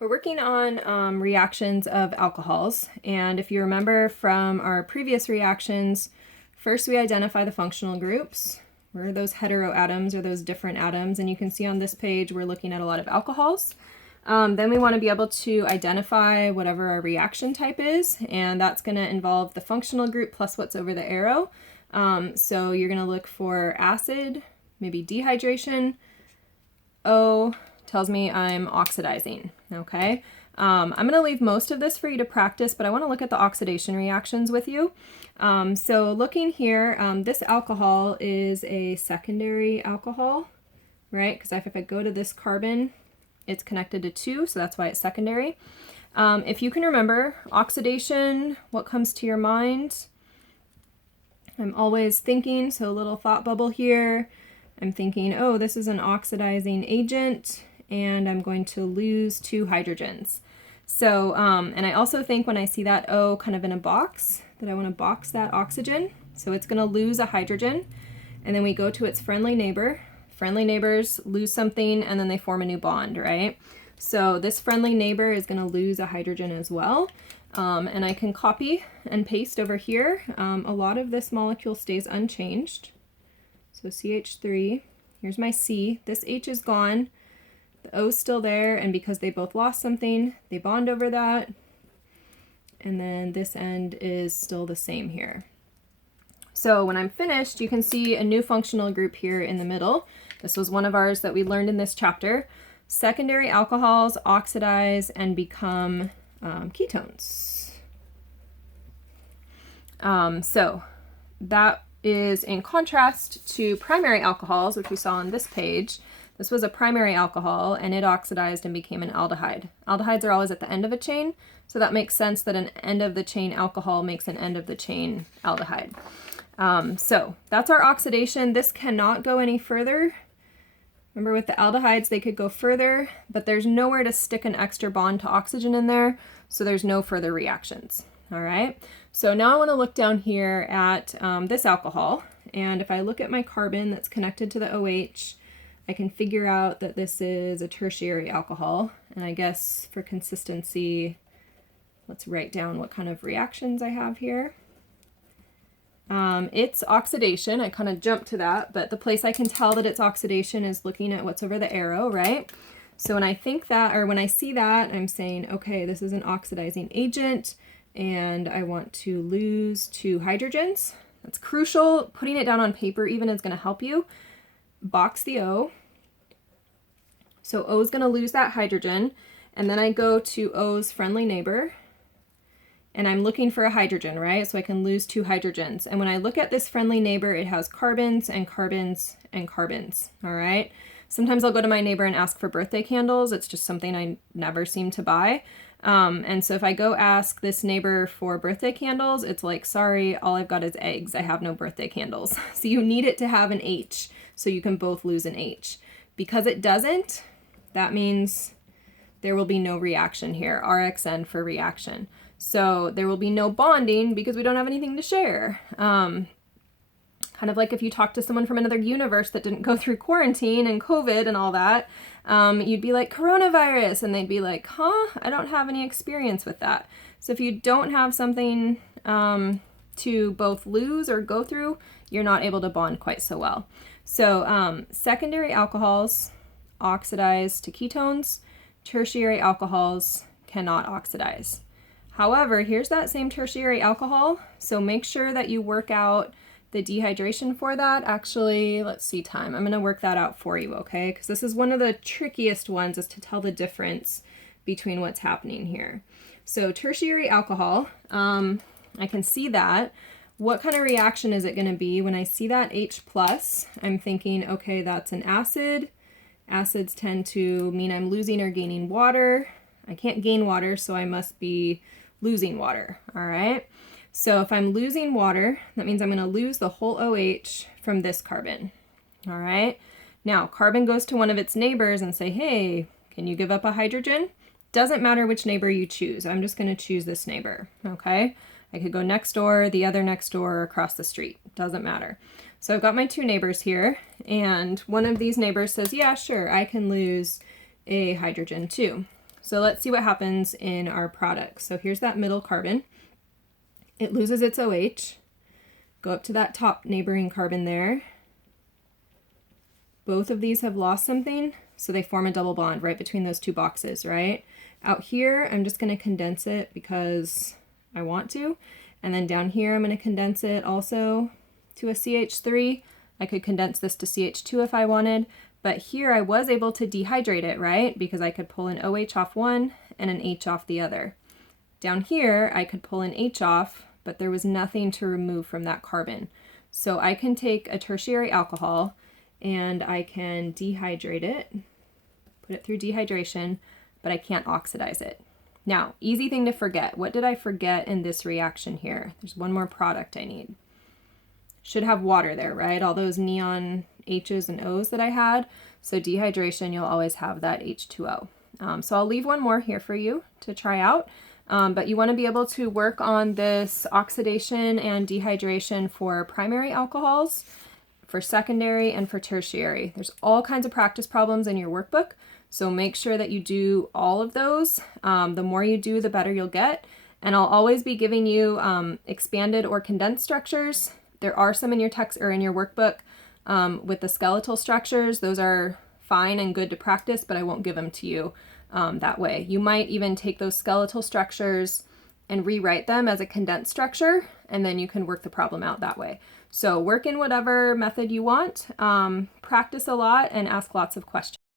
We're working on reactions of alcohols, and if you remember from our previous reactions, first we identify the functional groups. Where are those heteroatoms or those different atoms? And you can see on this page we're looking at a lot of alcohols. Then we want to be able to identify whatever our reaction type is, and that's going to involve the functional group plus what's over the arrow. So you're going to look for acid, maybe dehydration. O tells me I'm oxidizing, okay? I'm going to leave most of this for you to practice, but I want to look at the oxidation reactions with you. So looking here, this alcohol is a secondary alcohol, right? Because if I go to this carbon, it's connected to 2, so that's why it's secondary. If you can remember, oxidation, what comes to your mind? I'm always thinking, so a little thought bubble here. I'm thinking, oh, this is an oxidizing agent, and I'm going to lose 2 hydrogens. So, and I also think when I see that O kind of in a box, that I want to box that oxygen. So it's going to lose a hydrogen, and then we go to its friendly neighbor. Friendly neighbors lose something, and then they form a new bond, right? So this friendly neighbor is going to lose a hydrogen as well. And I can copy and paste over here. A lot of this molecule stays unchanged. So CH3, here's my C. This H is gone. The O's still there, and because they both lost something, they bond over that. And then this end is still the same here. So when I'm finished, you can see a new functional group here in the middle. This was one of ours that we learned in this chapter. Secondary alcohols oxidize and become ketones. So that is in contrast to primary alcohols, which we saw on this page. This was a primary alcohol, and it oxidized and became an aldehyde. Aldehydes are always at the end of a chain, so that makes sense that an end of the chain alcohol makes an end of the chain aldehyde. So that's our oxidation. This cannot go any further. Remember with the aldehydes, they could go further, but there's nowhere to stick an extra bond to oxygen in there, so there's no further reactions. All right, so now I want to look down here at this alcohol, and if I look at my carbon that's connected to the OH, I can figure out that this is a tertiary alcohol, and I guess for consistency, let's write down what kind of reactions I have here. It's oxidation. I kind of jumped to that, but the place I can tell that it's oxidation is looking at what's over the arrow, right? So when I think that, or when I see that, I'm saying, okay, this is an oxidizing agent, and I want to lose 2 hydrogens. That's crucial. Putting it down on paper even is going to help you. Box the O. So O is going to lose that hydrogen, and then I go to O's friendly neighbor, and I'm looking for a hydrogen, right? So I can lose 2 hydrogens. And when I look at this friendly neighbor, it has carbons and carbons and carbons, all right? Sometimes I'll go to my neighbor and ask for birthday candles. It's just something I never seem to buy. And so if I go ask this neighbor for birthday candles, it's like, sorry, all I've got is eggs. I have no birthday candles. So you need it to have an H, so you can both lose an H. Because it doesn't, that means there will be no reaction here, RXN for reaction. So there will be no bonding because we don't have anything to share. Kind of like if you talk to someone from another universe that didn't go through quarantine and COVID and all that, you'd be like, coronavirus, and they'd be like, huh? I don't have any experience with that. So if you don't have something to both lose or go through, you're not able to bond quite so well. So secondary alcohols oxidize to ketones. Tertiary alcohols cannot oxidize. However, here's that same tertiary alcohol, so make sure that you work out the dehydration for that. Actually, let's see time. I'm going to work that out for you, okay? Because this is one of the trickiest ones, is to tell the difference between what's happening here. So tertiary alcohol, I can see that. What kind of reaction is it going to be? When I see that H+, I'm thinking, okay, that's an acid. Acids tend to mean I'm losing or gaining water. I can't gain water, so I must be losing water, all right? So if I'm losing water, that means I'm going to lose the whole OH from this carbon, all right? Now, carbon goes to one of its neighbors and say, hey, can you give up a hydrogen? Doesn't matter which neighbor you choose. I'm just going to choose this neighbor, okay? I could go next door, the other next door, or across the street. Doesn't matter. So I've got my 2 neighbors here, and one of these neighbors says, yeah, sure, I can lose a hydrogen too. So let's see what happens in our product. So here's that middle carbon. It loses its OH. Go up to that top neighboring carbon there. Both of these have lost something, so they form a double bond right between those two boxes, right? Out here, I'm just going to condense it because I want to. And then down here, I'm going to condense it also to a CH3. I could condense this to CH2 if I wanted, but here I was able to dehydrate it, right? Because I could pull an OH off one and an H off the other. Down here, I could pull an H off, but there was nothing to remove from that carbon. So I can take a tertiary alcohol and I can dehydrate it, put it through dehydration, but I can't oxidize it. Now, easy thing to forget. What did I forget in this reaction here? There's one more product I need. Should have water there, right? All those neon H's and O's that I had. So dehydration, you'll always have that H2O. So I'll leave one more here for you to try out. But you want to be able to work on this oxidation and dehydration for primary alcohols, for secondary, and for tertiary. There's all kinds of practice problems in your workbook, so make sure that you do all of those. The more you do, the better you'll get. And I'll always be giving you expanded or condensed structures. There are some in your text or in your workbook with the skeletal structures. Those are fine and good to practice, but I won't give them to you that way. You might even take those skeletal structures and rewrite them as a condensed structure, and then you can work the problem out that way. So work in whatever method you want, practice a lot, and ask lots of questions.